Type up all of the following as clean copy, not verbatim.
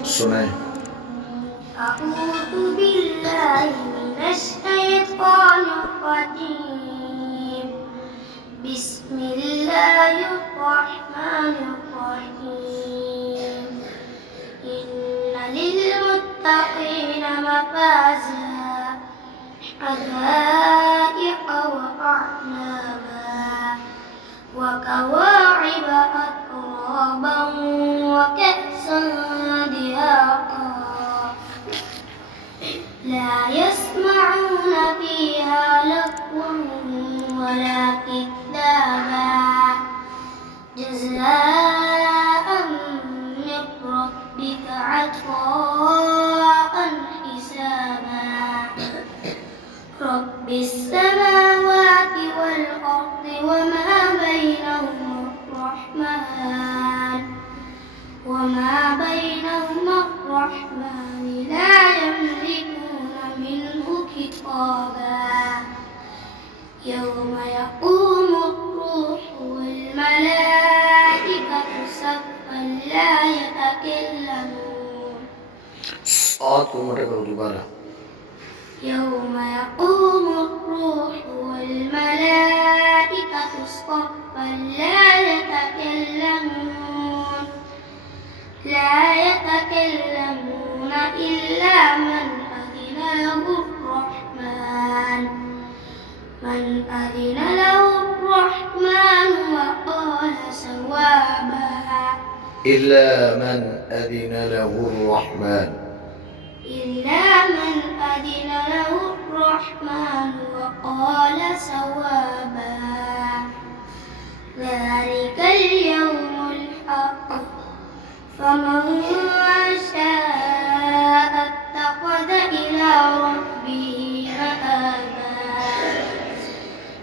सुनाए। अऊज़ु बिल्लाहि मिनश शैतानिर रजीम। बिस्मिल्लाहिर रहमानिर रहीम। इन्ना लिल मुत्तक़ीना मफ़ाज़ा हदाइक़ व अअनाबा व कवाइब अतराबन व कअसन दिहाक़ा لا يسمعون فيها لغوا ولا كذابا جزاء من ربك عطاء حسابا رب السماوات والأرض وما بينهما الرحمن لا يملكون منه خطابا يوم يقوم الروح والملائكة صفا لا يتكلمون يوم يقوم الروح والملائكة صفا لا يتكلمون إلا من أذن له الرحمن وقال صوابا إلا من أذن له الرحمن وقال صوابا ذلك اليوم الحق فمن شاء اتخذ إلى ربه مآبا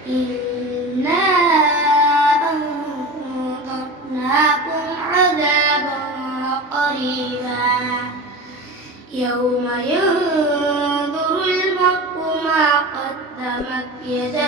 إنا أنذرناكم عذابا قريبا يوم ينظر المرء ما قدمت يداه